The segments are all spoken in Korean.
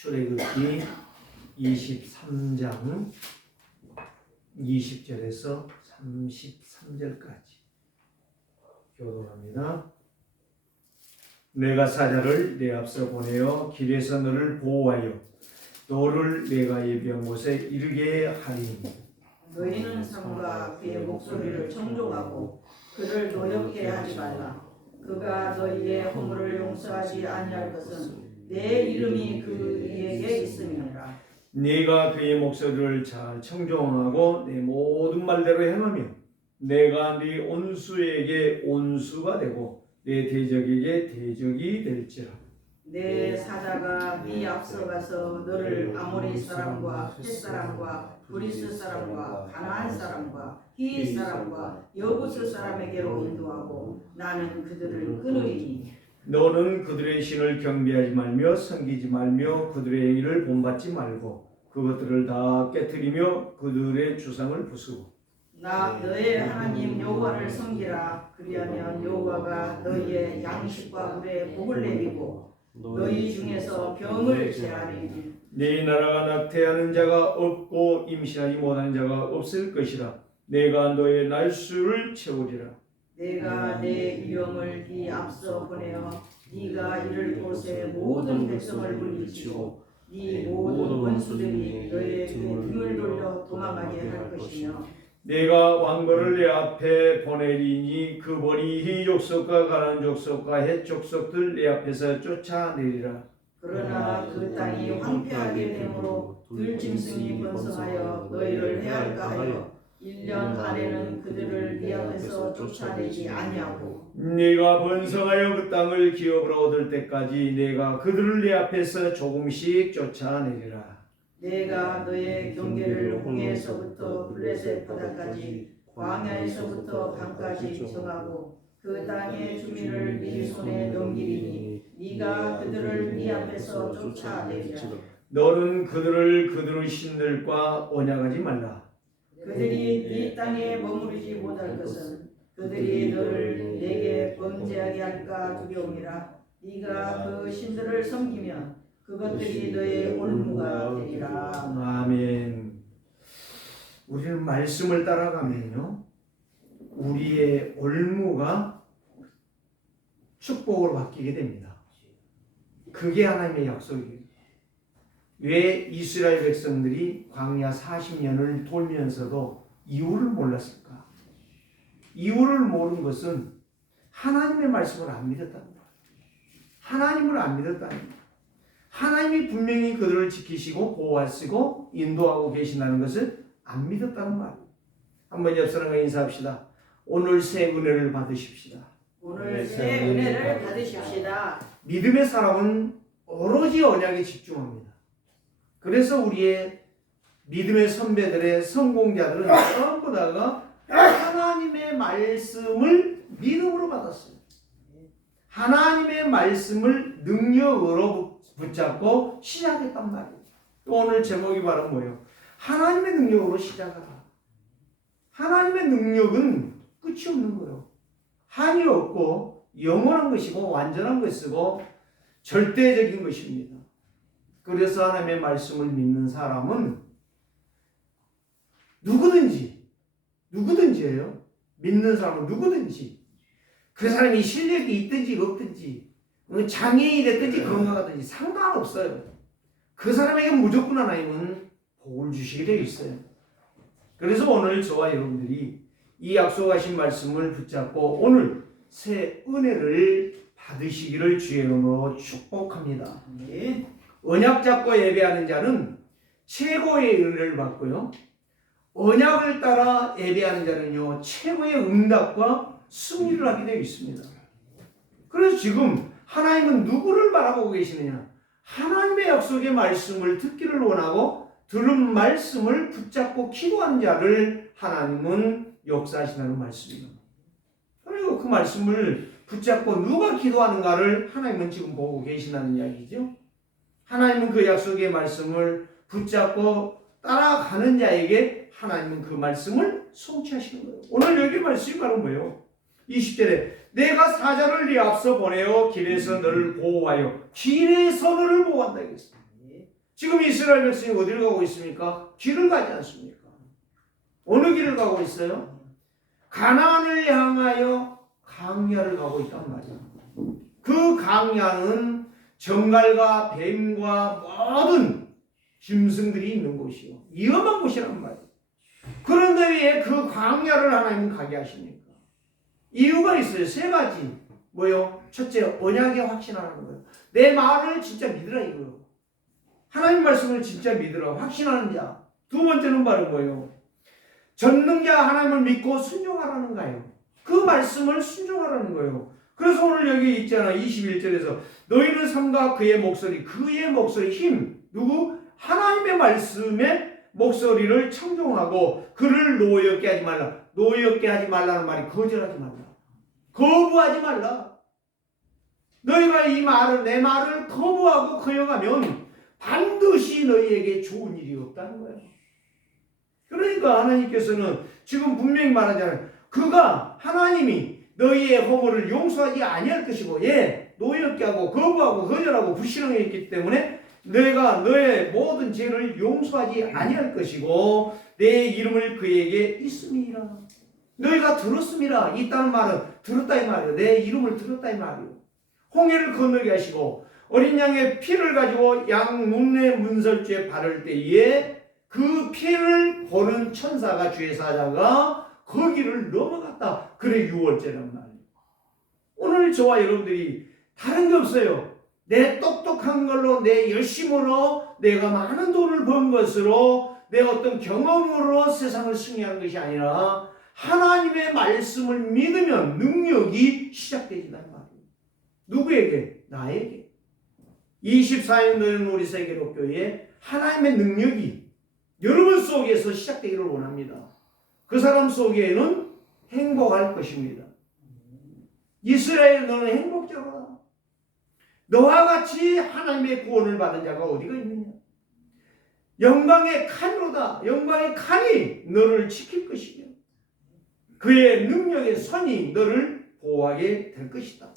출애굽기 23장 20절에서 33절까지 교독합니다. 내가 사자를 내 앞서 보내어 길에서 너를 보호하여 너를 내가 예비한 곳에 이르게 하리니 너희는 삼가 그의 목소리를 청종하고 그를 노엽게 하지 말라. 그가 너희의 허물을 용서하지 아니할 것은 내 이름이 그에게 있음이니라. 네가 그의 목소리를 잘 청종하고 내 모든 말대로 행하며 내가 네 온수에게 온수가 되고 내 대적에게 대적이 될지라. 내 사자가 네 앞서가서 너를 아모리 사람과 헷 사람과 브리스 사람과 가나안 사람과 히윗 사람과 여부스 사람에게로 인도하고 나는 그들을 끊으리니 너는 그들의 신을 경배하지 말며 섬기지 말며 그들의 행위를 본받지 말고 그것들을 다 깨뜨리며 그들의 주상을 부수고 나 너의 하나님 여호와를 섬기라. 그리하면 여호와가 너희의 양식과 물에 복을 내리고 너희 중에서 병을 제하리니 네 나라가 낙태하는 자가 없고 임신하지 못하는 자가 없을 것이라. 내가 너의 날수를 채우리라. 내가 내 위엄을 네 앞서 보내어 네가 이를 곳에 모든 백성을 물리치고 네 모든 원수들이 너의 등을 돌려 도망하게 할 것이며 내가 왕거를 내 앞에 보내리니 그 벌이 히 족속과 가나안 족속과 헷 족속들 내 앞에서 쫓아내리라. 그러나 그 땅이 황폐하게 되므로 들짐승이 번성하여 너희를 해할까 하여 1년 안에는 그들을 네 앞에서 쫓아내지 아니하고 네가 번성하여 그 땅을 기업으로 얻을 때까지 내가 그들을 내 앞에서 조금씩 쫓아내리라. 내가 너의 경계를 홍해에서부터 블레셋 바다까지 광야에서부터 강까지 정하고 그 땅의 주민을 네 손에 넘기리니 네가 그들을 네 앞에서 쫓아내리라. 너는 그들의 신들과 언약하지 말라. 그들이 네 땅에 머무르지 못할 것은 그들이 너를 내게 범죄하게 할까 두려움이라. 네가 그 신들을 섬기면 그것들이 너의 올무가 되리라. 아멘. 우리는 말씀을 따라가면요, 우리의 올무가 축복으로 바뀌게 됩니다. 그게 하나님의 약속이에요. 왜 이스라엘 백성들이 광야 40년을 돌면서도 이유를 몰랐을까? 이유를 모르는 것은 하나님의 말씀을 안 믿었다는 거예요. 하나님을 안 믿었다는 거예요. 하나님이 분명히 그들을 지키시고 보호하시고 인도하고 계신다는 것을 안 믿었다는 말이에요. 한번 옆 사람과 인사합시다. 오늘 새 은혜를 받으십시다. 오늘 새 은혜를 받으십시다. 믿음의 사람은 오로지 언약에 집중합니다. 그래서 우리의 믿음의 선배들의 성공자들은 전부 다가 하나님의 말씀을 믿음으로 받았어요. 하나님의 말씀을 능력으로 붙잡고 시작했단 말이에요. 오늘 제목이 바로 뭐예요? 하나님의 능력으로 시작하라. 하나님의 능력은 끝이 없는 거예요. 한이 없고 영원한 것이고 완전한 것이고 절대적인 것입니다. 그래서 하나님의 말씀을 믿는 사람은 누구든지예요. 믿는 사람은 누구든지 그 사람이 실력이 있든지 없든지 장애인이 됐든지 건강하든지 상관없어요. 그 사람에게 무조건 하나님은 복을 주시게 되어 있어요. 그래서 오늘 저와 여러분들이 이 약속하신 말씀을 붙잡고 오늘 새 은혜를 받으시기를 주의 이름으로 축복합니다. 언약 잡고 예배하는 자는 최고의 은혜를 받고요. 언약을 따라 예배하는 자는요, 최고의 응답과 승리를 하게 되어 있습니다. 그래서 지금 하나님은 누구를 바라보고 계시느냐? 하나님의 약속의 말씀을 듣기를 원하고 들은 말씀을 붙잡고 기도하는 자를 하나님은 역사하시는 말씀입니다. 그리고 그 말씀을 붙잡고 누가 기도하는가를 하나님은 지금 보고 계시다는 이야기죠. 하나님은 그 약속의 말씀을 붙잡고 따라가는 자에게 하나님은 그 말씀을 성취하시는 거예요. 오늘 여기 말씀이 바로 뭐예요? 20절에 내가 사자를 네 앞서 보내어 길에서 너를 보호하여 길에서 너를 보호한다 했습니다. 지금 이스라엘 백성이 어디를 가고 있습니까? 길을 가지 않습니까? 어느 길을 가고 있어요? 가나안을 향하여 광야를 가고 있단 말이에요. 그 광야는 정갈과 뱀과 모든 짐승들이 있는 곳이요. 위험한 곳이란 말이에요. 그런데 왜 그 광야를 하나님은 가게 하십니까? 이유가 있어요. 세 가지. 뭐요? 첫째, 언약에 확신하는 거예요. 내 말을 진짜 믿으라 이거예요. 하나님 말씀을 진짜 믿으라. 확신하는 자. 두 번째는 바로 뭐예요? 전능자 하나님을 믿고 순종하라는 거예요. 그 말씀을 순종하라는 거예요. 그래서 오늘 여기 있잖아. 21절에서 너희는 삼가 그의 목소리, 힘. 누구? 하나님의 말씀에 목소리를 청종하고 그를 노엽게 하지 말라. 노엽게 하지 말라는 말이 거절하지 말라. 거부하지 말라. 너희가 이 말을, 내 말을 거부하고 거역하면 반드시 너희에게 좋은 일이 없다는 거예요. 그러니까 하나님께서는 지금 분명히 말하잖아요. 그가 하나님이 너희의 허물을 용서하지 아니할 것이고, 노엽게 하고 거부하고 거절하고 불신앙했기 때문에 내가 너의 모든 죄를 용서하지 아니할 것이고 내 이름을 그에게 있음이라. 너희가 들었음이라. 있다는 말은 들었다 이 말이에요. 내 이름을 들었다 이 말이에요. 홍해를 건너게 하시고 어린 양의 피를 가지고 양 문에 문설주에 바를 때에 그 피를 보는 천사가 주의 사자가 거기를 넘어갔다. 그래 6월째란 말이에요. 오늘 저와 여러분들이 다른 게 없어요. 내 똑똑한 걸로, 내 열심으로, 내가 많은 돈을 번 것으로, 내 어떤 경험으로 세상을 승리하는 것이 아니라 하나님의 말씀을 믿으면 능력이 시작되진다는 말이에요. 누구에게? 나에게. 24년 되는 우리 세계로교회에 하나님의 능력이 여러분 속에서 시작되기를 원합니다. 그 사람 속에는 행복할 것입니다. 이스라엘 너는 행복자로다. 너와 같이 하나님의 구원을 받은 자가 어디가 있느냐? 영광의 칸으로다. 영광의 칸이 너를 지킬 것이며 그의 능력의 선이 너를 보호하게 될 것이다.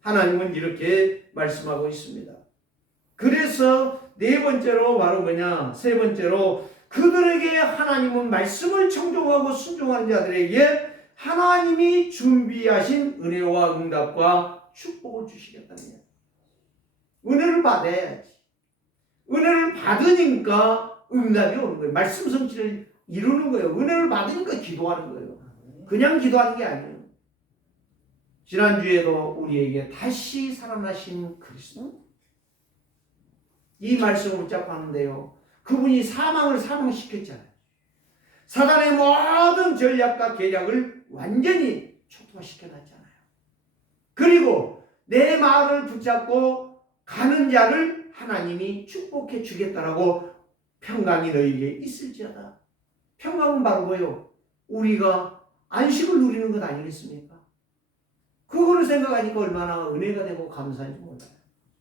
하나님은 이렇게 말씀하고 있습니다. 그래서 네 번째로 바로 뭐냐? 세 번째로 그들에게 하나님은 말씀을 청종하고 순종하는 자들에게 하나님이 준비하신 은혜와 응답과 축복을 주시겠다는 거예요. 은혜를 받아야지. 은혜를 받으니까 응답이 오는 거예요. 말씀 성취를 이루는 거예요. 은혜를 받으니까 기도하는 거예요. 그냥 기도하는 게 아니에요. 지난주에도 우리에게 다시 살아나신 그리스도, 이 말씀을 붙잡고 하는데요. 그분이 사망을 사망시켰잖아요. 사단의 모든 전략과 계략을 완전히 초토화시켜놨잖아요. 그리고 내 말을 붙잡고 가는 자를 하나님이 축복해 주겠다라고 평강이 너희에게 있을지어다. 평강은 바로 뭐예요? 우리가 안식을 누리는 것 아니겠습니까? 그거를 생각하니까 얼마나 은혜가 되고 감사한지 몰라요.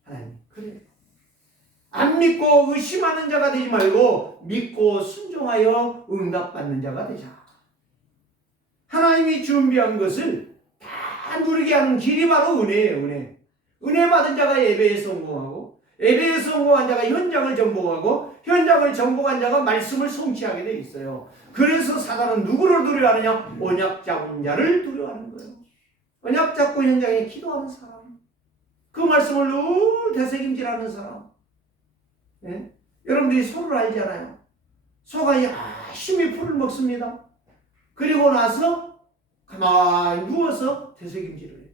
하나님, 그래요. 안 믿고 의심하는 자가 되지 말고 믿고 순종하여 응답받는 자가 되자. 하나님이 준비한 것을 다 누리게 하는 길이 바로 은혜예요. 은혜 받은 자가 예배에 성공하고 예배에 성공한 자가 현장을 정복하고 현장을 정복한 자가 말씀을 성취하게 돼 있어요. 그래서 사단은 누구를 두려워하느냐? 언약 잡은 자를 두려워하는 거예요. 언약 잡고 현장에 기도하는 사람, 그 말씀을 늘 되새김질하는 사람. 네? 여러분들이 소를 알잖아요. 소가 열심히 풀을 먹습니다. 그리고 나서 가만히 누워서 되새김질을 해요.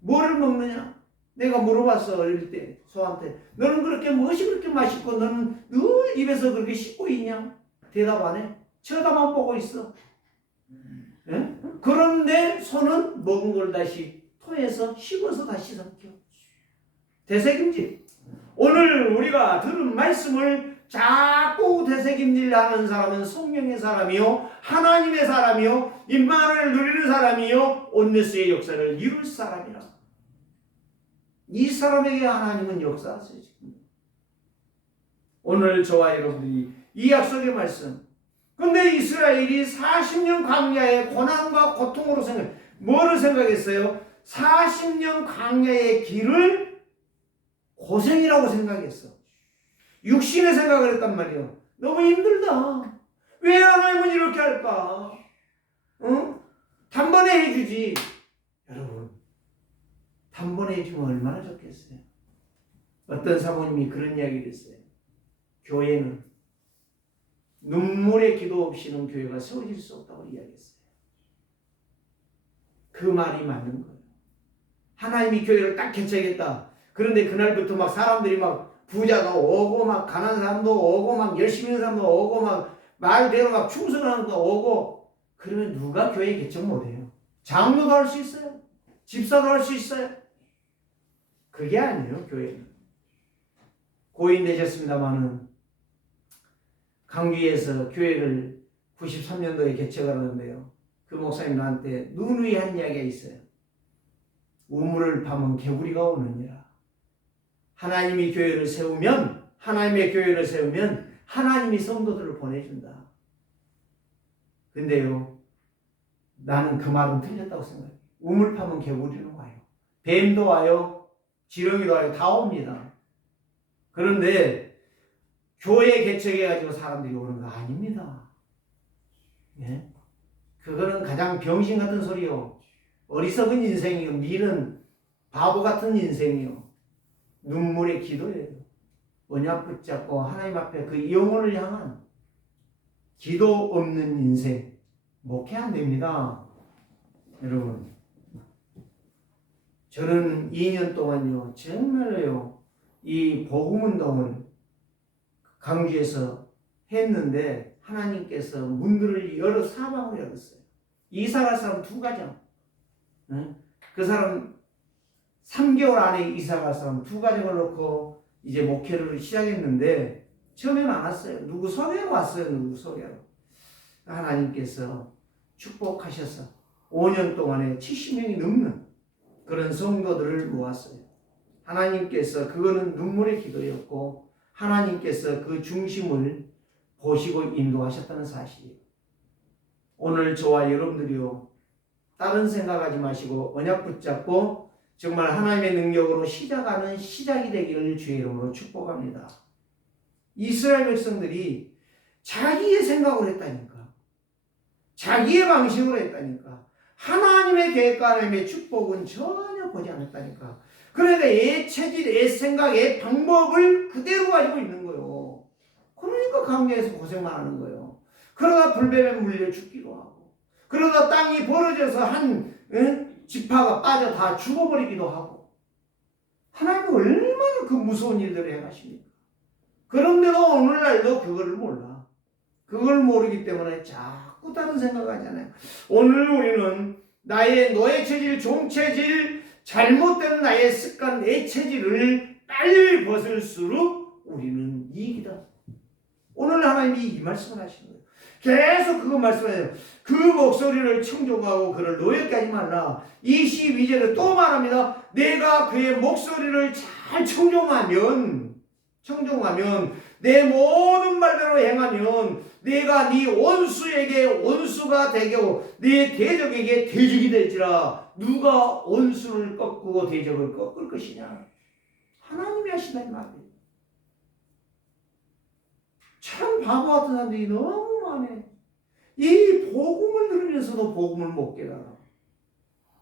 뭐를 먹느냐? 내가 물어봤어. 어릴 때 소한테, 너는 그렇게 무엇이 그렇게 맛있고 너는 늘 입에서 그렇게 씹고 있냐? 대답 안 해. 쳐다만 보고 있어. 네? 그런데 소는 먹은 걸 다시 토해서 씹어서 다시 삼켜. 되새김질. 오늘 우리가 들은 말씀을 자꾸 되새김질하는 사람은 성령의 사람이요, 하나님의 사람이요, 임마누엘 누리는 사람이요, 온네스의 역사를 이룰 사람이라. 이 사람에게 하나님은 역사하세요. 오늘 저와 여러분들이 이 약속의 말씀, 근데 이스라엘이 40년 광야의 고난과 고통으로 뭐를 생각했어요? 40년 광야의 길을 고생이라고 생각했어. 육신의 생각을 했단 말이에요. 너무 힘들다. 왜 하나님은 이렇게 할까? 단번에 해주지. 여러분, 단번에 해주면 얼마나 좋겠어요. 어떤 사모님이 그런 이야기를 했어요. 교회는 눈물의 기도 없이는 교회가 세워질 수 없다고 이야기했어요. 그 말이 맞는 거예요. 하나님이 교회를 딱 개척했다. 그런데 그날부터 막 사람들이 막 부자도 오고 막 가난한 사람도 오고 막 열심히 있는 사람도 오고 막 말대로 막 충성하는 사람도 오고, 그러면 누가 교회 개척 못해요? 장로도 할 수 있어요. 집사도 할 수 있어요. 그게 아니에요. 교회는. 고인 되셨습니다마는 강주에서 교회를 93년도에 개척을 하는데요. 그 목사님 나한테 누누이 한 이야기가 있어요. 우물을 파면 개구리가 오느니라. 하나님이 교회를 세우면, 하나님의 교회를 세우면 하나님이 성도들을 보내준다. 근데요, 나는 그 말은 틀렸다고 생각해요. 우물 파면 개구리는 와요. 뱀도 와요. 지렁이도 와요. 다 옵니다. 그런데 교회 개척해가지고 사람들이 오는 거 아닙니다. 예? 그거는 가장 병신 같은 소리요. 어리석은 인생이요. 미는 바보 같은 인생이요. 눈물의 기도예요. 언약 붙잡고 하나님 앞에 그 영혼을 향한 기도 없는 인생 목회 안 됩니다. 여러분, 저는 2년 동안요 정말로요 이 복음운동을 강주에서 했는데 하나님께서 문들을 여러 사방으로 열었어요. 이사갈 사람 2가정, 그 사람 3개월 안에 이사갈 사람 2가정을 놓고 이제 목회를 시작했는데 처음에 많았어요. 누구 소개로 왔어요. 누구 소개로. 하나님께서 축복하셔서 5년 동안에 70명이 넘는 그런 성도들을 모았어요. 하나님께서, 그거는 눈물의 기도였고 하나님께서 그 중심을 보시고 인도하셨다는 사실이에요. 오늘 저와 여러분들이요, 다른 생각하지 마시고 언약 붙잡고 정말 하나님의 능력으로 시작하는 시작이 되기를 주의 이름으로 축복합니다. 이스라엘 백성들이 자기의 생각으로 했다니까. 자기의 방식으로 했다니까. 하나님의 계획과 하나님의 축복은 전혀 보지 않았다니까. 그러니까 애 체질, 애 생각, 애 방법을 그대로 가지고 있는 거예요. 그러니까 광야에서 고생만 하는 거예요. 그러다 불뱀에 물려 죽기도 하고, 그러다 땅이 벌어져서 한 지파가 빠져 다 죽어버리기도 하고. 하나님은 얼마나 그 무서운 일들을 행하십니까? 그런데도 오늘날도 그거를 몰라. 그걸 모르기 때문에 자꾸 다른 생각하잖아요. 오늘 우리는 나의 노예 체질, 종 체질, 잘못된 나의 습관, 내 체질을 빨리 벗을수록 우리는 이익이다. 오늘 하나님이 이 말씀을 하시는 거예요. 계속 그거 말씀해요. 그 목소리를 청종하고 그를 노예케 하지 말라. 22절에 또 말합니다. 내가 그의 목소리를 잘 청종하면 내 모든 말대로 행하면 내가 네 원수에게 원수가 되고 네 대적에게 대적이 될지라. 누가 원수를 꺾고 대적을 꺾을 것이냐? 하나님이 하시다 이 말이에요. 참 바보 같은 사람들이 너무 많네. 이 복음을 들으면서도 복음을 못 깨달아.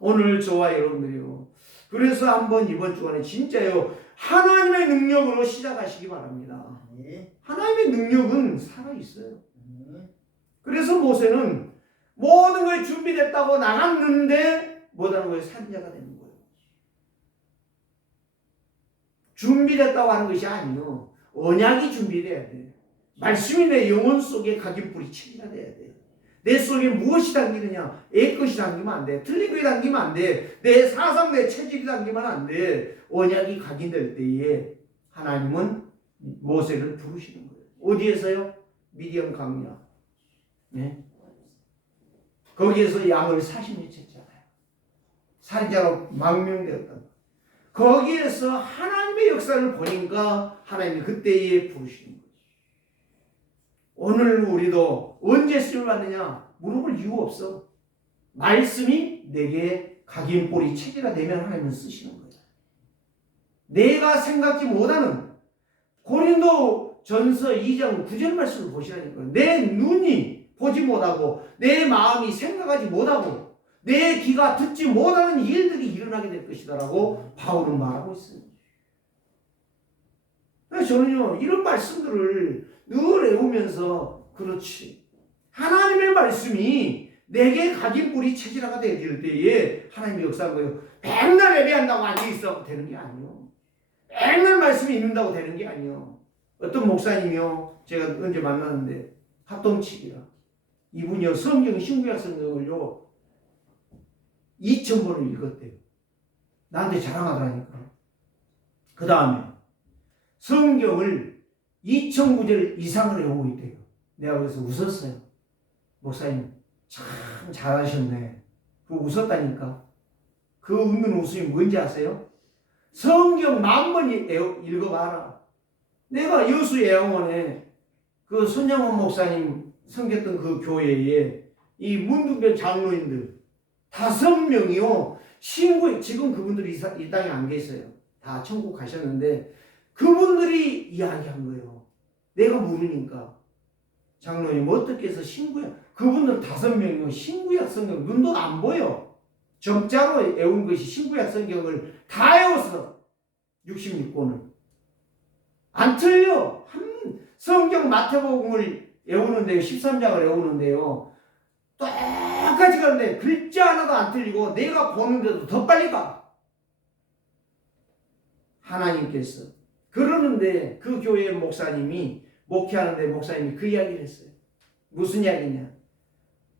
오늘 저와 여러분들이요, 그래서 한번 이번 주간에 진짜요 하나님의 능력으로 시작하시기 바랍니다. 하나님의 능력은 살아있어요. 그래서 모세는 모든 것이 준비됐다고 나갔는데 못하는 거예요. 산자가 되는 거예요. 준비됐다고 하는 것이 아니요, 언약이 준비돼야 돼. 말씀이 내 영혼 속에 각인뿌리 체계가 돼야 돼. 내 속에 무엇이 담기느냐? 애 것이 담기면 안 돼. 틀린 것이 담기면 안 돼. 내 사상, 내 체질이 담기면 안 돼. 언약이 각인될 때에 하나님은 모세를 부르시는 거예요. 어디에서요? 미디안 광야. 네? 거기에서 양을 40일 쳤잖아요. 살인자로 망명되었던 거. 거기에서 하나님의 역사를 보니까 하나님이 그때에 부르시는 거예요. 오늘 우리도 언제 쓰임을 받느냐? 물어볼 이유 없어. 말씀이 내게 각인뿌리 체계가 되면 하나님은 쓰시는 거예요. 내가 생각지 못하는, 고린도 전서 2장 9절 말씀을 보시라니까. 내 눈이 보지 못하고 내 마음이 생각하지 못하고 내 귀가 듣지 못하는 일들이 일어나게 될 것이다라고 바울은 말하고 있습니다. 그래서 저는요 이런 말씀들을 늘 외우면서 그렇지 하나님의 말씀이 내게 각인 뿌리 체질화가 되어질 때에 하나님의 역사한 거예요. 맨날 예배한다고 앉아있어 되는 게 아니에요. 맨날 말씀이 있는다고 되는 게 아니에요. 어떤 목사님이요 제가 언제 만났는데 합동치기라 이분이요 성경 신구약 성경을요 2,000번을 읽었대요. 나한테 자랑하더라니까. 그 다음에 성경을 2,000구절 이상을 외우고 있대요. 내가 그래서 웃었어요. 목사님 참 잘하셨네. 그 웃었다니까. 그 웃는 웃음이 뭔지 아세요? 성경 10,000번 읽어봐라. 내가 여수예양원에 그 손양원 목사님 섬겼던 그 교회에 이 문둥병 장로인들 5명이요 신고 지금 그분들이 이 땅에 안 계세요. 다 천국 가셨는데 그분들이 이야기한 거예요. 내가 물으니까 장로님 어떻게 해서 신구약 그분들 5명이요 신구약 성경 눈도 안 보여. 점자로 외운 것이 신구약 성경을 다 외웠어. 66권을 안 틀려. 한 성경 마태복음을 외우는데요 13장을 외우는데요 똑같이 가는데 글자 하나도 안 틀리고 내가 보는데도 더 빨리 가. 하나님께서 그러는데 그 교회 목사님이 목회하는데 목사님이 그 이야기를 했어요. 무슨 이야기냐?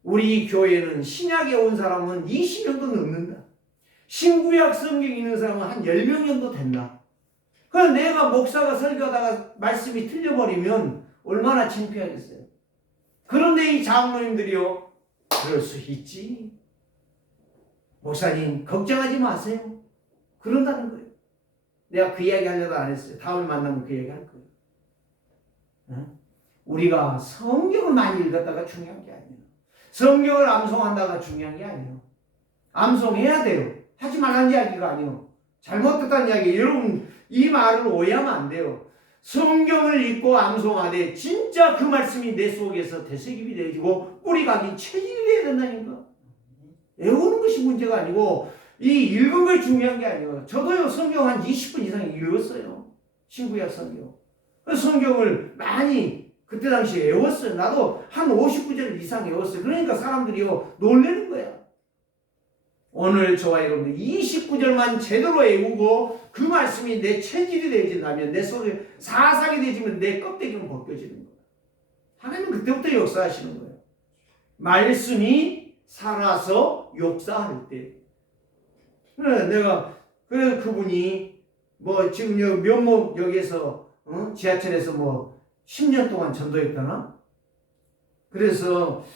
우리 교회는 신약에 온 사람은 20명도 넘는다. 신구약 성경 있는 사람은 한 10명 정도 된다. 그래서 내가 목사가 설교하다가 말씀이 틀려버리면 얼마나 창피하겠어요. 그런데 이 장로님들이요 그럴 수 있지. 목사님 걱정하지 마세요. 그런다는 거예요. 내가 그 이야기 하려고 안 했어요. 다음에 만나면 그 이야기 할 거예요. 우리가 성경을 많이 읽었다가 중요한 게 아니에요. 성경을 암송한다가 중요한 게 아니에요. 암송해야 돼요. 하지 말라는 이야기가 아니에요. 잘못됐다는 이야기. 여러분 이 말을 오해하면 안 돼요. 성경을 읽고 암송하되 진짜 그 말씀이 내 속에서 되새김이 되어지고 뿌리가 긴 체질이 되어야 된다니까. 외우는 것이 문제가 아니고 이 읽은 것이 중요한 게 아니에요. 저도요 성경 한 20분 이상 읽었어요. 신구약 성경. 성경을 많이 그때 당시에 외웠어요. 나도 한 50구절 이상 외웠어요. 그러니까 사람들이요 놀라는 거야. 오늘 저와 여러분들 29절만 제대로 외우고 그 말씀이 내 체질이 되어진다면 내 속에 사상이 되어지면 내 껍데기는 벗겨지는 거야. 하나님은 그때부터 역사하시는 거예요. 말씀이 살아서 역사할 때. 내가 그분이 뭐 지금 여기 면목역에서 지하철에서 뭐 10년 동안 전도했다나? 그래서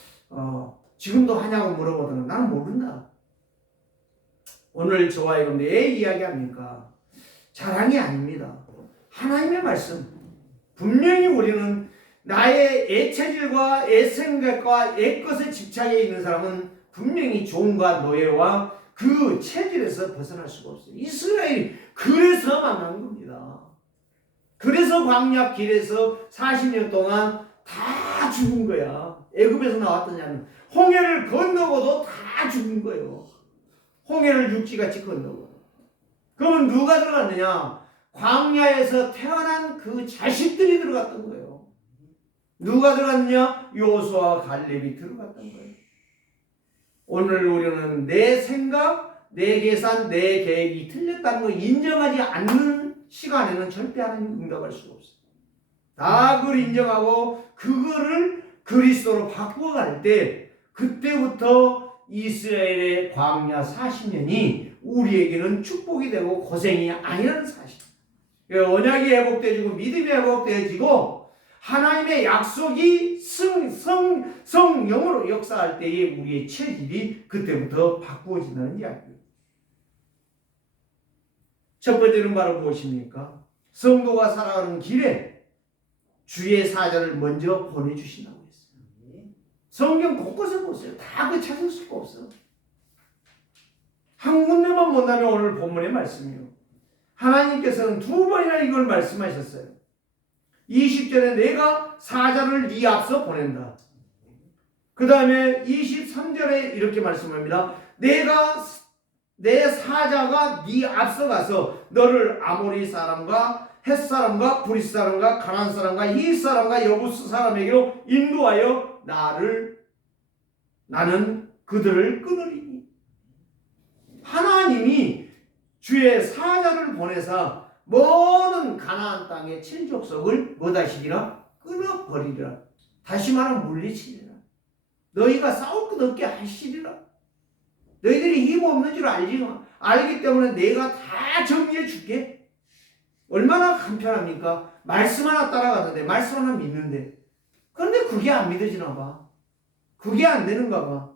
지금도 하냐고 물어보더라. 나는 모른다. 오늘 저와 여러분들 왜 이야기합니까? 자랑이 아닙니다. 하나님의 말씀. 분명히 우리는 나의 애체질과 애생각과 애것에 집착해 있는 사람은 분명히 종과 노예와 그 체질에서 벗어날 수가 없어요. 이스라엘이 그래서 만난 겁니다. 그래서 광야 길에서 40년 동안 다 죽은 거야. 애굽에서 나왔던 자는 홍해를 건너고도 다 죽은 거예요. 홍해를 육지같이 건너고. 그러면 누가 들어갔느냐? 광야에서 태어난 그 자식들이 들어갔던 거예요. 누가 들어갔느냐? 요수아와 갈렙이 들어갔던 거예요. 오늘 우리는 내 생각, 내 계산, 내 계획이 틀렸다는 걸 인정하지 않는 시간에는 절대 하나님 응답할 수가 없어요. 다 그걸 인정하고 그거를 그리스도로 바꾸어갈 때 그때부터 이스라엘의 광야 40년이 우리에게는 축복이 되고 고생이 아니라는 사실. 언약이 회복되어지고 믿음이 회복되어지고 하나님의 약속이 성령으로 역사할 때에 우리의 체질이 그때부터 바꾸어진다는 이야기예요. 첫 번째는 바로 무엇입니까? 성도가 살아가는 길에 주의 사자를 먼저 보내주신다고 했어요. 성경 곳곳에 보세요. 다 그 찾을 수가 없어. 한 군데만 본다면 오늘 본문의 말씀이요. 하나님께서는 2번이나 이걸 말씀하셨어요. 20절에 내가 사자를 네 앞서 보낸다. 그 다음에 23절에 이렇게 말씀합니다. 내 사자가 네 앞서 가서 너를 아모리 사람과 헷 사람과 브리스 사람과 가나안 사람과 히윗 사람과 여부스 사람에게로 인도하여 나는 그들을 끊으리니. 하나님이 주의 사자를 보내사 모든 가나안 땅의 칠족속을 뭐다시리라? 끊어버리리라. 다시 말하면 물리치리라. 너희가 싸울 것 없게 하시리라. 너희들이 힘 없는 줄 알기 때문에 내가 다 정리해 줄게. 얼마나 간편합니까? 말씀 하나 따라가는데, 말씀 하나 믿는데. 그런데 그게 안 믿어지나 봐. 그게 안 되는가 봐.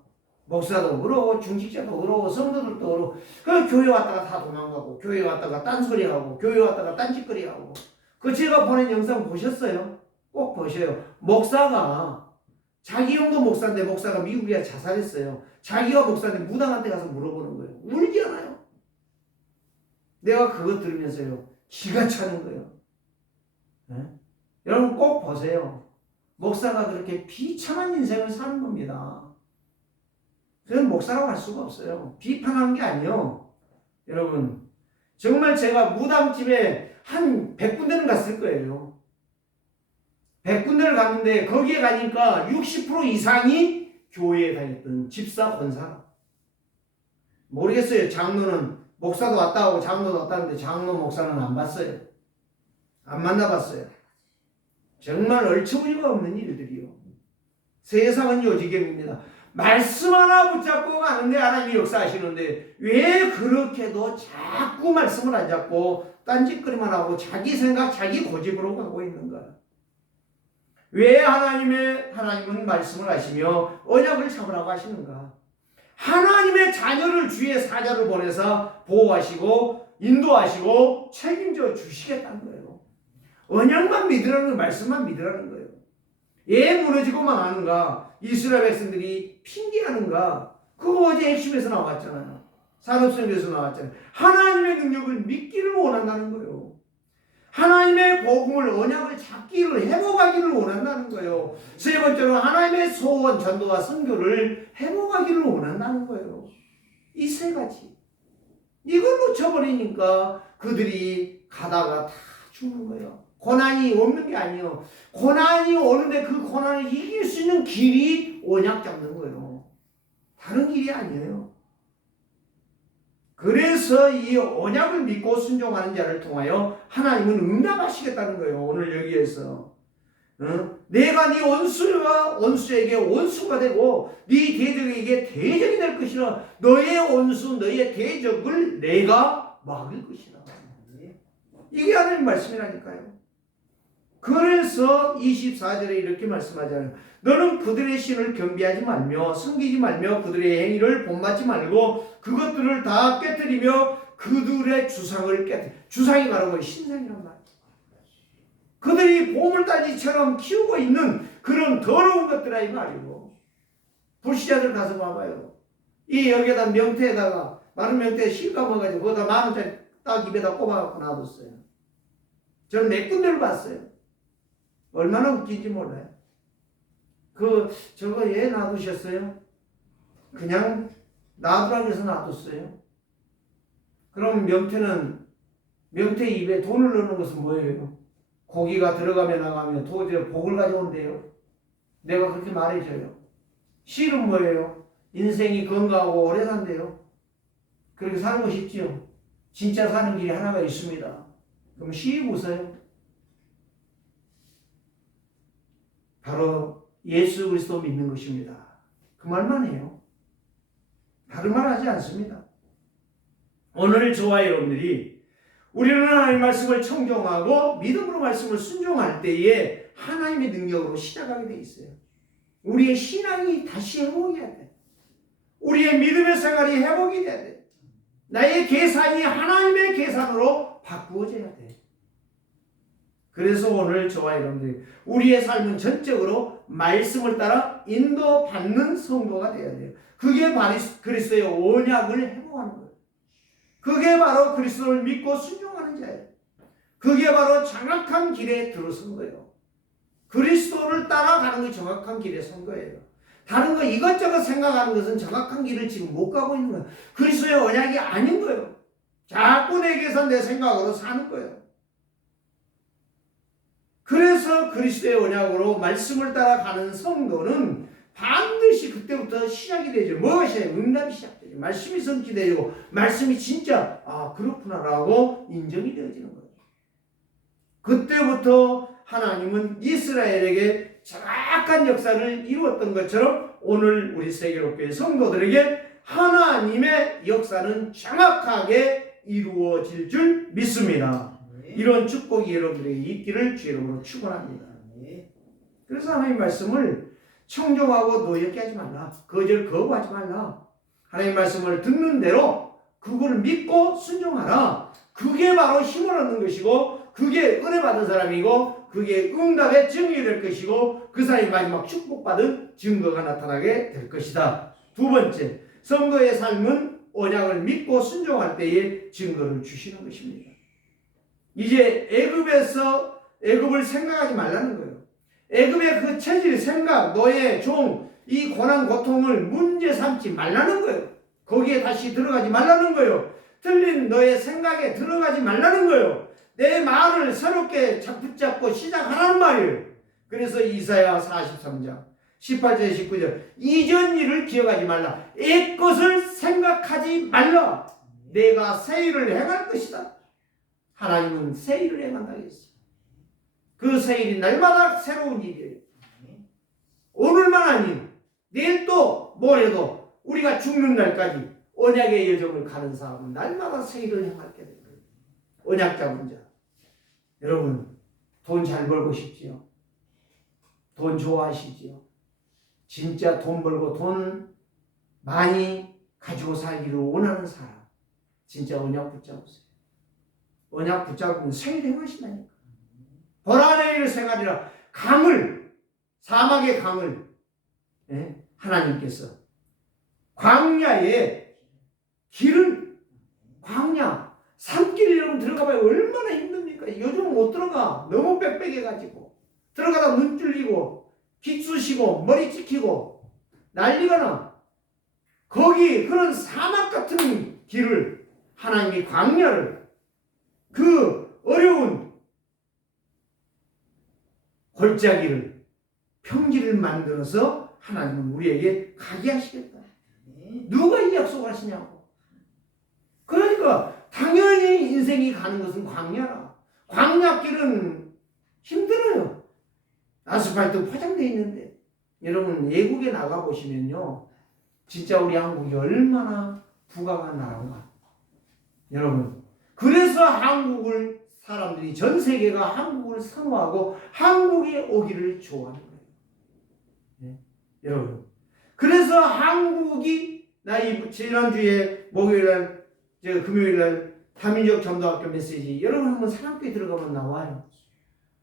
목사도 그러고 중직자도 그러고 성도들도 그러고. 그럼 교회 왔다가 다 도망가고, 교회 왔다가 딴소리하고, 교회 왔다가 딴짓거리하고. 그 제가 보낸 영상 보셨어요? 꼭 보셔요. 목사가 자기 형도 목사인데 목사가 미국에 자살했어요. 자기가 목사인데 무당한테 가서 물어보는 거예요. 울지 않아요. 내가 그거 들으면서요, 기가 차는 거예요. 네? 여러분 꼭 보세요. 목사가 그렇게 비참한 인생을 사는 겁니다. 그건 목사라고 할 수가 없어요. 비판하는 게 아니에요. 여러분 정말 제가 무당집에 한 100군데는 갔을 거예요. 100군데를 갔는데 거기에 가니까 60% 이상이 교회에 다녔던 집사, 권사. 모르겠어요. 장로는 목사도 왔다 하고 장로도 왔다 하는데 장로, 목사는 안 봤어요. 안 만나봤어요. 정말 얼처구니가 없는 일들이요. 세상은 요지경입니다. 말씀 하나 붙잡고 가는데 하나님이 역사하시는데 왜 그렇게도 자꾸 말씀을 안 잡고 딴짓거리만 하고 자기 생각, 자기 고집으로 가고 있는가? 왜 하나님은 말씀을 하시며 언약을 잡으라고 하시는가? 하나님의 자녀를 주의 사자를 보내서 보호하시고 인도하시고 책임져 주시겠다는 거예요. 언약만 믿으라는 거예요. 말씀만 믿으라는 거예요. 왜 무너지고만 하는가? 이스라엘 백성들이 핑계하는가? 그거 어제 핵심에서 나왔잖아요. 산업성에서 나왔잖아요. 하나님의 능력을 믿기를 원한다는 거예요. 하나님의 복음을, 언약을 잡기를, 회복하기를 원한다는 거예요. 세 번째로 하나님의 소원, 전도와 선교를 회복하기를 원한다는 거예요. 이 세 가지. 이걸 놓쳐버리니까 그들이 가다가 다 죽는 거예요. 고난이 없는 게 아니에요. 고난이 오는데 그 고난을 이길 수 있는 길이 언약 잡는 거예요. 다른 길이 아니에요. 그래서 이 언약을 믿고 순종하는 자를 통하여 하나님은 응답하시겠다는 거예요. 오늘 여기에서 내가 네 원수에게 원수가 되고 네 대적에게 대적이 될 것이라. 너의 원수, 너의 대적을 내가 막을 것이라. 이게 하나님 말씀이라니까요. 그래서 24절에 이렇게 말씀하잖아요. 너는 그들의 신을 경배하지 말며 섬기지 말며 그들의 행위를 본받지 말고 그것들을 다 깨뜨리며 그들의 주상을 깨뜨려. 주상이 바로 신상이란 말이에요. 그들이 보물단지처럼 키우고 있는 그런 더러운 것들아 이 말이고. 불시자들 가서 봐봐요. 이 여기에다 명태에다가 많은 명태에 실 감아가지고 거기다 10,000원짜리 딱 입에다 꼽아갖고 놔뒀어요. 저는 몇 군데를 봤어요. 얼마나 웃긴지 몰라요. 저거 왜 놔두셨어요? 그냥 놔두라고 해서 놔뒀어요. 그럼 명태 입에 돈을 넣는 것은 뭐예요? 고기가 들어가며 나가며 도저히 복을 가져온대요. 내가 그렇게 말해줘요. 실은 뭐예요? 인생이 건강하고 오래 산대요. 그렇게 사는 거 쉽지요. 진짜 사는 길이 하나가 있습니다. 그럼 시 보세요. 바로 예수 그리스도 믿는 것입니다. 그 말만 해요. 다른 말 하지 않습니다. 오늘 저와 여러분들이 우리는 하나님의 말씀을 청종하고 믿음으로 말씀을 순종할 때에 하나님의 능력으로 시작하게 돼 있어요. 우리의 신앙이 다시 회복해야 돼. 우리의 믿음의 생활이 회복이 돼야 돼. 나의 계산이 하나님의 계산으로 바꾸어져야 돼. 그래서 오늘 저와 여러분들이 우리의 삶은 전적으로 말씀을 따라 인도받는 성도가 되어야 돼요. 그게 바로 그리스도의 언약을 회복하는 거예요. 그게 바로 그리스도를 믿고 순종하는 자예요. 그게 바로 정확한 길에 들어선 거예요. 그리스도를 따라가는 게 정확한 길에 선 거예요. 다른 거 이것저것 생각하는 것은 정확한 길을 지금 못 가고 있는 거예요. 그리스도의 언약이 아닌 거예요. 자꾸 내게서 내 생각으로 사는 거예요. 그래서 그리스도의 언약으로 말씀을 따라가는 성도는 반드시 그때부터 시작이 되죠. 무엇이 응답이 시작되죠. 말씀이 성취되고 말씀이 진짜 그렇구나라고 인정이 되어지는 거예요. 그때부터 하나님은 이스라엘에게 정확한 역사를 이루었던 것처럼 오늘 우리 세계로교회 성도들에게 하나님의 역사는 정확하게 이루어질 줄 믿습니다. 이런 축복이 여러분들에게 있기를 주 이름으로 축원합니다. 그래서 하나님 말씀을 청종하고 노엽게 하지 말라. 거절 거부하지 말라. 하나님 말씀을 듣는 대로 그걸 믿고 순종하라. 그게 바로 힘을 얻는 것이고 그게 은혜 받은 사람이고 그게 응답의 증인이 될 것이고 그 사람이 마지막 축복받은 증거가 나타나게 될 것이다. 두 번째, 성도의 삶은 언약을 믿고 순종할 때에 증거를 주시는 것입니다. 이제 애굽을 생각하지 말라는 거예요. 애굽의 그 체질, 생각, 너의 종, 이 고난, 고통을 문제 삼지 말라는 거예요. 거기에 다시 들어가지 말라는 거예요. 틀린 너의 생각에 들어가지 말라는 거예요. 내 말을 새롭게 붙잡고 시작하라는 말이에요. 그래서 이사야 43장 18절 19절 이전 일을 기억하지 말라. 옛 것을 생각하지 말라. 내가 새 일을 행할 것이다. 하나님은 새 일을 행한다 했어요. 그 새 일이 날마다 새로운 일이에요. 오늘만 아닌 내일도 모레도 우리가 죽는 날까지 언약의 여정을 가는 사람은 날마다 새 일을 행하게 될 거예요. 언약 잡은 자. 여러분, 돈 잘 벌고 싶지요? 돈 좋아하시지요? 진짜 돈 벌고 돈 많이 가지고 살기를 원하는 사람, 진짜 언약 붙잡으세요. 언약 붙잡으면 생일 행하신다니까. 벌하네일 생활이라 사막의 강을 하나님께서 광야에 길을 산길 여러분 들어가봐요. 얼마나 힘듭니까? 요즘 못 들어가. 너무 빽빽해가지고 들어가다 눈 뚫리고 기 쑤시고 머리 찍히고 난리가 나. 거기 그런 사막 같은 길을 하나님이 광야를 그 어려운 골짜기를 평지를 만들어서 하나님은 우리에게 가게 하시겠다. 누가 이 약속을 하시냐고. 그러니까 당연히 인생이 가는 것은 광야라. 광야길은 힘들어요. 아스팔트 포장되어 있는데 여러분 외국에 나가보시면요 진짜 우리 한국이 얼마나 부강한 나라인가. 여러분 그래서 한국을 사람들이 전 세계가 한국을 선호하고 한국에 오기를 좋아하는 거예요. 네? 여러분 그래서 한국이 지난주에 목요일날 금요일날 다민족 전도학교 메시지 여러분 한번 사랑교회 들어가면 나와요.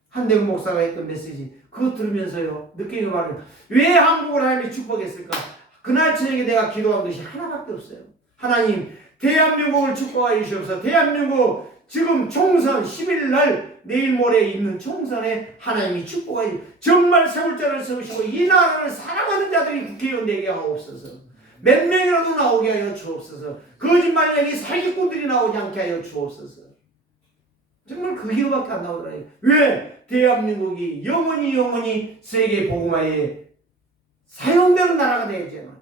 한대근 목사가 했던 메시지 그거 들으면서요 느끼는 말은 왜 한국을 하나님이 축복했을까? 그날 저녁에 내가 기도한 것이 하나밖에 없어요. 하나님 대한민국을 축복하여 주시옵소서. 대한민국 지금 총선 10일날 내일 모레 있는 총선에 하나님이 축복하여 정말 세울자를 세우시고 이 나라를 사랑하는 자들이 국회의원 되게 하옵소서. 몇 명이라도 나오게 하여 주옵소서. 거짓말쟁이 사기꾼들이 나오지 않게 하여 주옵소서. 정말 그 기도밖에 안 나오더라고요. 왜? 대한민국이 영원히 세계 복음화에 사용되는 나라가 되야지만.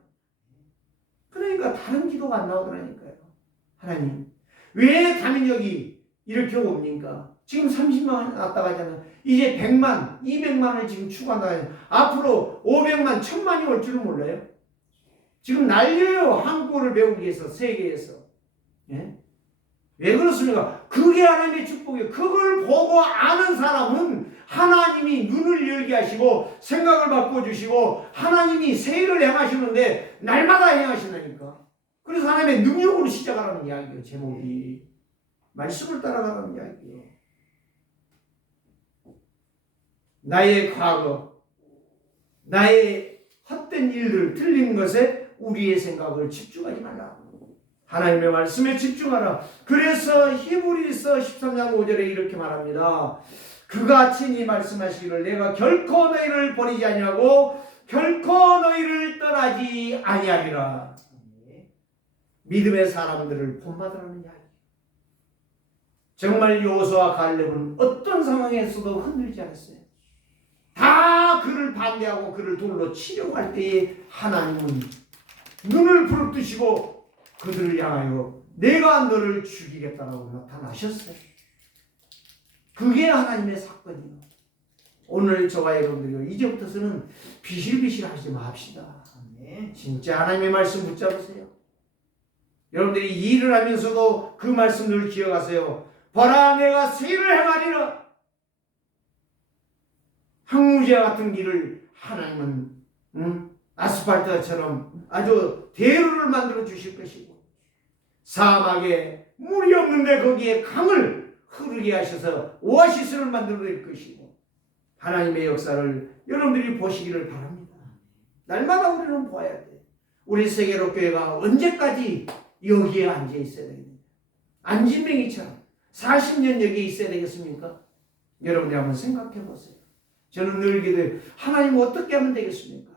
그러니까 다른 기도가 안 나오더라니까요. 하나님 왜 다민족이 이렇게 옵니까? 지금 30만 왔다 가잖아요. 이제 100만, 200만을 지금 추구한다 가잖아요. 앞으로 500만, 1000만이 올 줄은 몰라요. 지금 날려요. 한국어를 배우기 위해서 세계에서. 예? 왜 그렇습니까? 그게 하나님의 축복이에요. 그걸 보고 아는 사람은 하나님이 눈을 열게 하시고 생각을 바꿔주시고 하나님이 새 일을 행하시는데 날마다 행하신다니까. 그래서 하나님의 능력으로 시작하라는 이야기예요. 제목이. 말씀을 따라가라는 이야기예요. 나의 과거, 나의 헛된 일들, 틀린 것에 우리의 생각을 집중하지 말라. 하나님의 말씀에 집중하라. 그래서 히브리서 13장 5절에 이렇게 말합니다. 그가 친히 말씀하시기를 내가 결코 너희를 버리지 아니하고 결코 너희를 떠나지 아니하리라. 믿음의 사람들을 본받으라는 이야기. 정말 여호수아와 갈렙은 어떤 상황에서도 흔들리지 않았어요. 다 그를 반대하고 그를 돌로 치려고 할 때에 하나님은 눈을 부릅뜨시고 그들을 향하여 내가 너를 죽이겠다라고 나타나셨어요. 그게 하나님의 사건이에요. 오늘 저와 여러분들이요, 이제부터서는 비실비실 하지 맙시다. 진짜 하나님의 말씀 붙잡으세요. 여러분들이 일을 하면서도 그 말씀을 기억하세요. 보라, 내가 새 일을 행하리라. 항무지와 같은 길을 하나님은 아스팔트처럼 아주 대로를 만들어 주실 것이고, 사막에 물이 없는데 거기에 강을 흐르게 하셔서 오아시스를 만들어 낼 것이고, 하나님의 역사를 여러분들이 보시기를 바랍니다. 날마다 우리는 보아야 돼. 우리 세계로교회가 언제까지 여기에 앉아 있어야 되겠습니까? 안진뱅이처럼 40년 여기에 있어야 되겠습니까? 여러분들이 한번 생각해 보세요. 저는 늘 기도해요. 하나님 어떻게 하면 되겠습니까?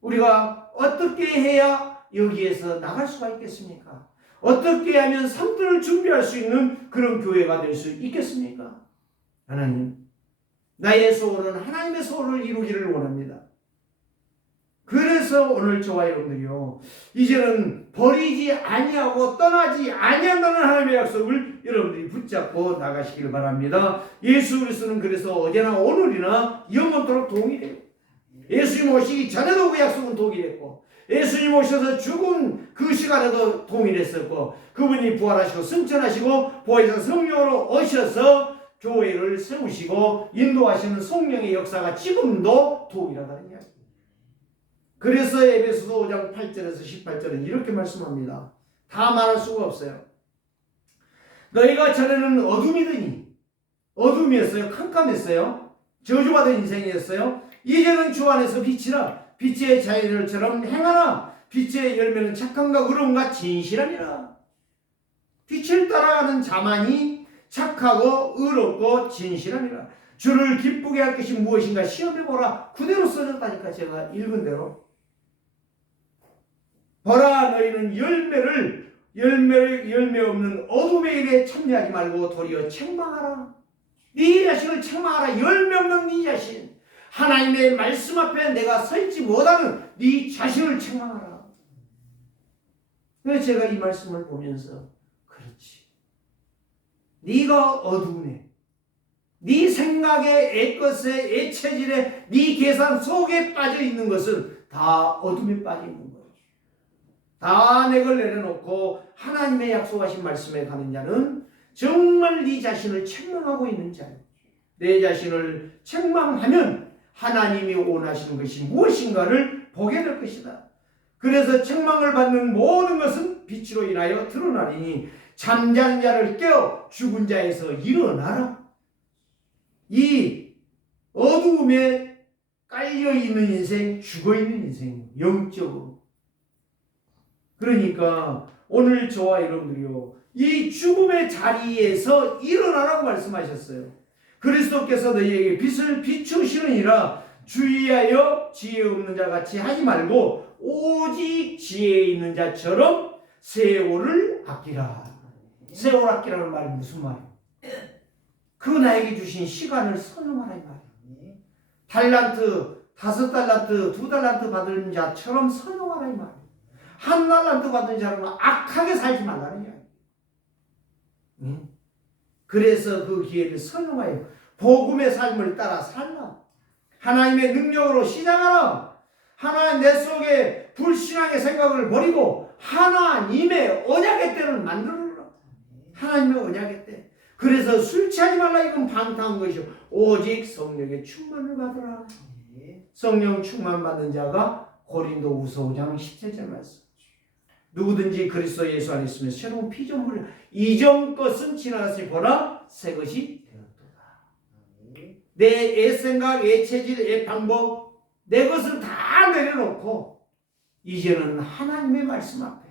우리가 어떻게 해야 여기에서 나갈 수가 있겠습니까? 어떻게 하면 산들을 준비할 수 있는 그런 교회가 될 수 있겠습니까? 하나님, 나의 소원은 하나님의 소원을 이루기를 원합니다. 그래서 오늘 저와 여러분들이요, 이제는 버리지 아니하고 떠나지 아니한다는 하나님의 약속을 여러분들이 붙잡고 나가시길 바랍니다. 예수 그리스도는 그래서 어제나 오늘이나 영원토록 동일해요. 예수님 오시기 전에도 그 약속은 동일했고, 예수님 오셔서 죽은 그 시간에도 동일했었고, 그분이 부활하시고 승천하시고 보혜사 성령으로 오셔서 교회를 세우시고 인도하시는 성령의 역사가 지금도 동일하다는 이야기입니다. 그래서 에베소서 5장 8절에서 18절은 이렇게 말씀합니다. 다 말할 수가 없어요. 너희가 전에는 어둠이더니, 어둠이었어요. 캄캄했어요. 저주받은 인생이었어요. 이제는 주 안에서 빛이라. 빛의 자녀들처럼 행하라. 빛의 열매는 착함과 의로움과 진실함이라. 빛을 따라가는 자만이 착하고 의롭고 진실함이라. 주를 기쁘게 할 것이 무엇인가 시험해보라. 그대로 써졌다니까. 제가 읽은 대로. 보라, 너희는 열매 없는 어둠의 일에 참여하지 말고 도리어 책망하라. 네 자신을 책망하라. 열매 없는 네 자신. 하나님의 말씀 앞에 내가 서 있지 못하는 네 자신을 책망하라. 그래서 제가 이 말씀을 보면서, 그렇지, 네가 어두우네. 네 생각에, 애것에, 애체질에, 네 계산 속에 빠져 있는 것은 다 어둠에 빠져 있는 거예요. 다 내걸 내려놓고 하나님의 약속하신 말씀에 가는 자는 정말 네 자신을 책망하고 있는 자예요. 내 자신을 책망하면 하나님이 원하시는 것이 무엇인가를 보게 될 것이다. 그래서 책망을 받는 모든 것은 빛으로 인하여 드러나리니 잠자는 자를 깨워 죽은 자에서 일어나라. 이 어두움에 깔려있는 인생, 죽어있는 인생, 영적으로. 그러니까 오늘 저와 여러분들이요, 이 죽음의 자리에서 일어나라고 말씀하셨어요. 그리스도께서 너희에게 빛을 비추시느니라. 주의하여 지혜 없는 자 같이 하지 말고 오직 지혜 있는 자처럼 세월을 아끼라. 세월 아끼라는 말이 무슨 말이에요? 그 나에게 주신 시간을 선용하라 이 말이에요. 달란트, 5달란트, 2달란트 받은 자처럼 선용하라 이 말이에요. 1달란트 받은 자는 악하게 살지 말라는 이야기예요. 그래서 그 기회를 선용하여 복음의 삶을 따라 살라. 하나님의 능력으로 시작하라. 하나님 내 속에 불신앙의 생각을 버리고 하나님의 언약의 때를 만들어라. 하나님의 언약의 때. 그래서 술 취하지 말라. 이건 방탕한 것이요 오직 성령의 충만을 받으라. 성령 충만 받는 자가 고린도후서 5장 17절 말씀. 누구든지 그리스도 예수 안에 있으면 새로운 피조물이라. 이전 것은 지나갔으니 보라 새 것이 되었도다. 내 애생각, 애체질, 애방법, 내 것을 다 내려놓고 이제는 하나님의 말씀 앞에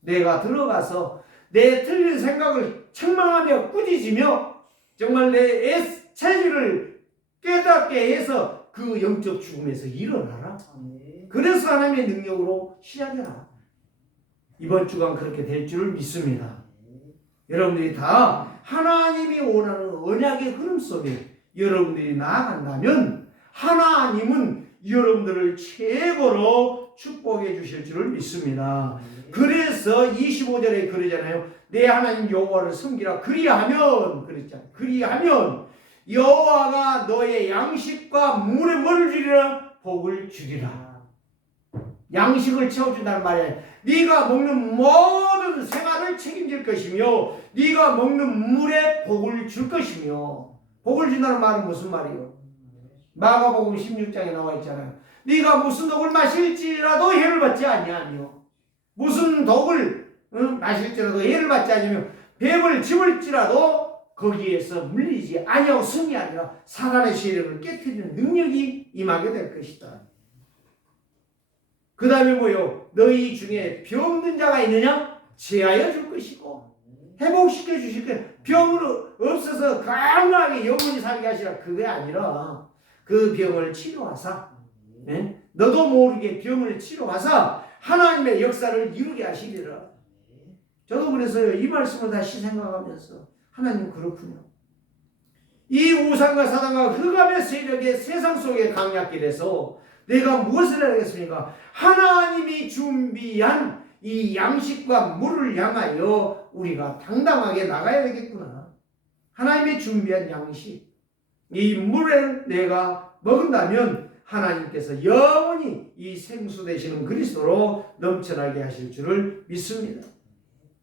내가 들어가서 내 틀린 생각을 책망하며 꾸짖으며 정말 내 체질을 깨닫게 해서 그 영적 죽음에서 일어나라. 그래서 하나님의 능력으로 시작해라. 이번 주간 그렇게 될 줄을 믿습니다. 여러분들이 다 하나님이 원하는 언약의 흐름 속에 여러분들이 나아간다면 하나님은 여러분들을 최고로 축복해 주실 줄을 믿습니다. 그래서 25절에 그러잖아요. 내 하나님 여호와를 섬기라. 그리하면 그랬잖아요. 그리하면 여호와가 너의 양식과 물에 뭘 주리라? 복을 주리라. 양식을 채워준다는 말이에요. 네가 먹는 모든 생활을 책임질 것이며 네가 먹는 물에 복을 줄 것이며, 복을 준다는 말은 무슨 말이에요? 마가복음 16장에 나와 있잖아요. 네가 무슨 독을 마실지라도 해를 받지 아니하며, 무슨 독을 마실지라도 해를 받지 아니하며, 뱀을 집을지라도 거기에서 물리지 아니하고 승이 아니라 사단의 세력을 깨트리는 능력이 임하게 될 것이다. 그 다음에 뭐요? 너희 중에 병든 자가 있느냐? 제하여 줄 것이고 회복시켜 주실 거예요. 병은 없어서 건강하게 영원히 살게 하시라. 그게 아니라 그 병을 치료하사, 너도 모르게 병을 치료하사 하나님의 역사를 이루게 하시리라. 저도 그래서요, 이 말씀을 다시 생각하면서 하나님 그렇군요. 이 우상과 사단과 흑암의 세력의 세상 속의 강약길에서 내가 무엇을 하겠습니까? 하나님이 준비한 이 양식과 물을 향하여 우리가 당당하게 나가야 되겠구나. 하나님이 준비한 양식, 이 물을 내가 먹는다면 하나님께서 영원히 이 생수 되시는 그리스도로 넘쳐나게 하실 줄을 믿습니다.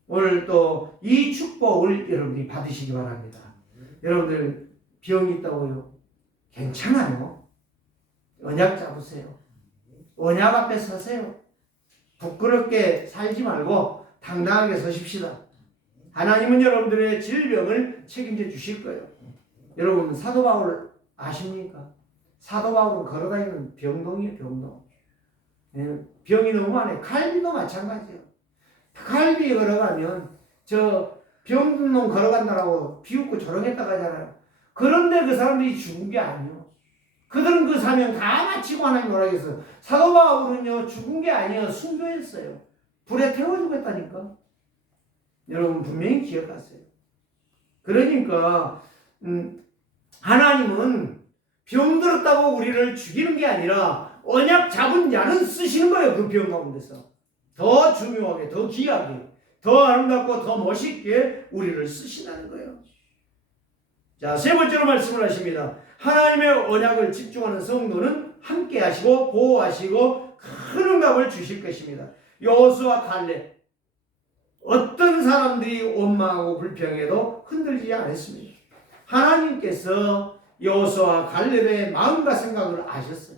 오늘 또 이 축복을 여러분이 받으시기 바랍니다. 여러분들 병이 있다고요? 괜찮아요. 언약 잡으세요. 언약 앞에 서세요. 부끄럽게 살지 말고 당당하게 서십시다. 하나님은 여러분들의 질병을 책임져 주실 거예요. 여러분 사도 바울 아십니까? 사도 바울은 걸어다니는 병동이에요. 병동. 병이 너무 많아요. 갈비도 마찬가지예요. 갈비 걸어가면 저 병든 놈 걸어간다라고 비웃고 조롱했다고 하잖아요. 그런데 그 사람들이 죽은 게 아니에요. 그들은 그 사명 다 마치고 하나님 뭐라 했어요. 사도 바울은요 죽은 게 아니에요. 순교했어요. 불에 태워 죽였다니까. 여러분 분명히 기억하세요. 그러니까 하나님은 병들었다고 우리를 죽이는 게 아니라 언약 잡은 자는 쓰시는 거예요. 그 병 가운데서 더 중요하게, 더 귀하게, 더 아름답고 더 멋있게 우리를 쓰신다는 거예요. 자, 세 번째로 말씀을 하십니다. 하나님의 언약을 집중하는 성도는 함께 하시고 보호하시고 큰 응답을 주실 것입니다. 여호수아 갈렙, 어떤 사람들이 원망하고 불평해도 흔들리지 않았습니다. 하나님께서 여호수아 갈렙의 마음과 생각을 아셨어요.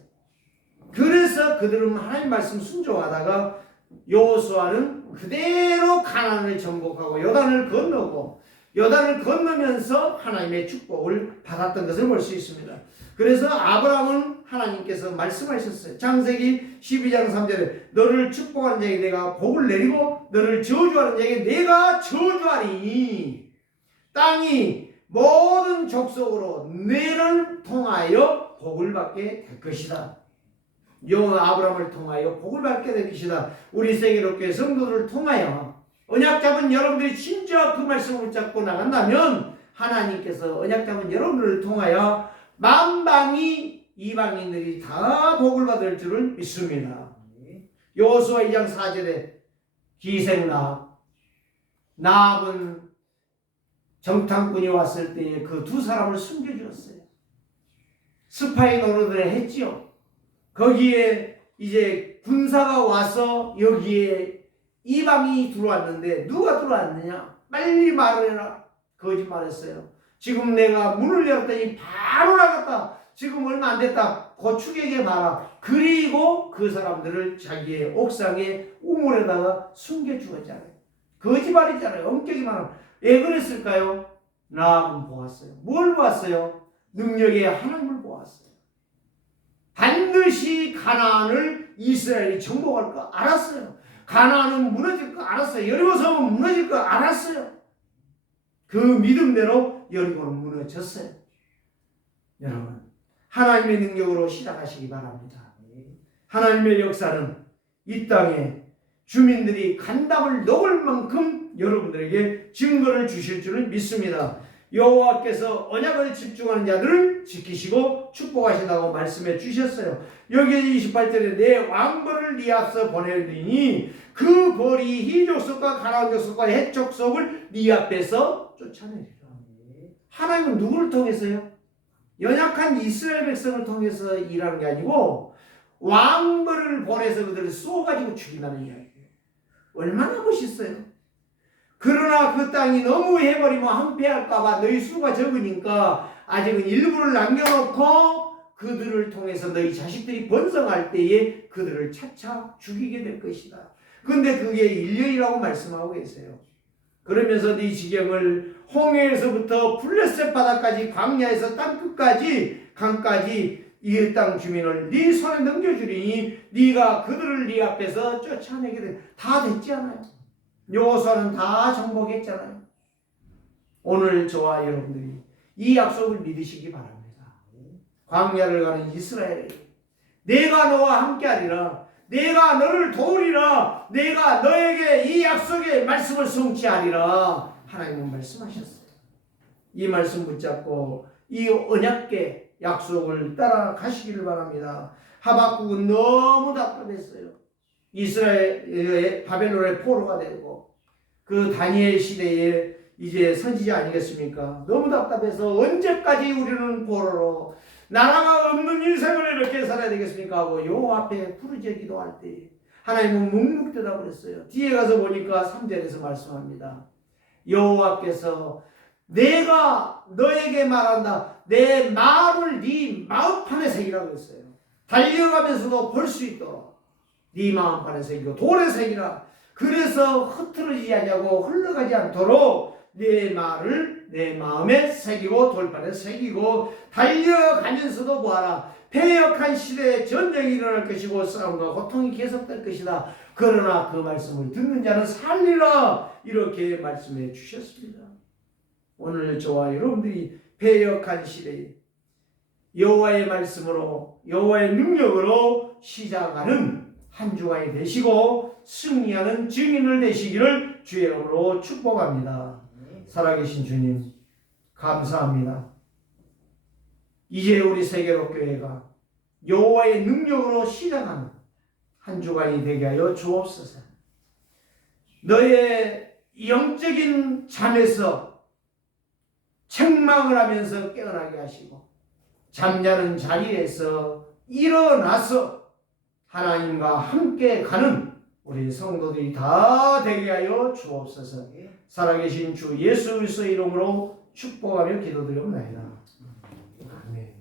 그래서 그들은 하나님 말씀 순종하다가 여호수아는 그대로 가나안을 정복하고 요단을 건너고 요단을 건너면서 하나님의 축복을 받았던 것을 볼 수 있습니다. 그래서 아브라함은 하나님께서 말씀하셨어요. 창세기 12장 3절에 너를 축복하는 자에게 내가 복을 내리고 너를 저주하는 자에게 내가 저주하리니 땅이 모든 족속으로 너를 통하여 복을 받게 될 것이다. 아브라함을 통하여 복을 받게 될 것이다. 우리 세계롭게 성도들을 통하여 언약 잡은 여러분들이 진짜 그 말씀을 붙잡고 나간다면 하나님께서 언약 잡은 여러분들을 통하여 만방이 이방인들이 다 복을 받을 줄을 믿습니다. 여호수아 2장 4절에 기생 나압은 정탐꾼이 왔을 때에 그 두 사람을 숨겨주었어요. 스파이 노릇을 했지요. 거기에 이제 군사가 와서 여기에 이방인이 들어왔는데 누가 들어왔느냐? 빨리 말을 해라. 거짓말했어요. 지금 내가 문을 열었더니 바로 나갔다. 지금 얼마 안 됐다. 고축에게 말아. 그리고 그 사람들을 자기의 옥상에 우물에다가 숨겨주었잖아요. 거짓말이잖아요. 엄격히 말하면. 왜 그랬을까요? 나합은 보았어요. 뭘 보았어요? 능력의 하나님을 보았어요. 반드시 가나안을 이스라엘이 정복할 거 알았어요. 가나안은 무너질 거 알았어요. 여리고성은 무너질 거 알았어요. 그 믿음대로 여리고는 무너졌어요. 여러분, 하나님의 능력으로 시작하시기 바랍니다. 하나님의 역사는 이 땅에 주민들이 간담을 녹을 만큼 여러분들에게 증거를 주실 줄을 믿습니다. 여호와께서 언약을 집중하는 자들을 지키시고 축복하신다고 말씀해 주셨어요. 여기 28절에 내 왕벌을 네 앞서 보내리니 그 벌이 희 족속과 가나안 족속과 헷 족속을 네 앞에서 쫓아내리라. 하나님은 누구를 통해서요? 연약한 이스라엘 백성을 통해서 일하는 게 아니고 왕벌을 보내서 그들을 쏘가지고 죽인다는 이야기예요. 얼마나 멋있어요. 그러나 그 땅이 너무 해버리면 황폐할까봐 너희 수가 적으니까 아직은 일부를 남겨놓고 그들을 통해서 너희 자식들이 번성할 때에 그들을 차차 죽이게 될 것이다. 근데 그게 1년이라고 말씀하고 계세요. 그러면서 네 지경을 홍해에서부터 블레셋 바다까지 광야에서 땅끝까지 강까지 이 땅 주민을 네 손에 넘겨주리니 네가 그들을 네 앞에서 쫓아내게 돼. 다 됐지 않아요? 여호수아는 다 정복했잖아요. 오늘 저와 여러분들이 이 약속을 믿으시기 바랍니다. 광야를 가는 이스라엘에게 내가 너와 함께하리라. 내가 너를 도우리라. 내가 너에게 이 약속의 말씀을 성취하리라. 하나님은 말씀하셨어요. 이 말씀 붙잡고 이 언약궤 약속을 따라가시기를 바랍니다. 하박국은 너무 답답했어요. 이스라엘의 바벨론의 포로가 되고 그 다니엘 시대에 이제 선지자 아니겠습니까? 너무 답답해서 언제까지 우리는 포로로 나라가 없는 인생을 이렇게 살아야 되겠습니까? 하고 여호와 앞에 부르짖어 기도할 때 하나님은 묵묵대답을 했어요. 뒤에 가서 보니까 3절에서 말씀합니다. 여호와께서 내가 너에게 말한다. 내 마음을 네 마음판에 새기라고 했어요. 달려가면서도 볼 수 있도록 네 마음판에 새기고 돌에 새기라. 그래서 흐트러지지 않냐고 흘러가지 않도록 내 말을 내 마음에 새기고 돌판에 새기고 달려가면서도 보아라. 패역한 시대에 전쟁이 일어날 것이고 싸움과 고통이 계속될 것이다. 그러나 그 말씀을 듣는 자는 살리라. 이렇게 말씀해 주셨습니다. 오늘 저와 여러분들이 패역한 시대에 여호와의 말씀으로 여호와의 능력으로 시작하는 한 주간이 되시고 승리하는 증인을 되시기를 주의 이름으로 축복합니다. 살아계신 주님 감사합니다. 이제 우리 세계로교회가 여호와의 능력으로 시작하는 한 주간이 되게 하여 주옵소서. 너의 영적인 잠에서 책망을 하면서 깨어나게 하시고 잠자는 자리에서 일어나서 하나님과 함께 가는 우리 성도들이 다 되게 하여 주옵소서. 살아계신 주 예수 그리스도의 이름으로 축복하며 기도드리옵나이다. 아멘.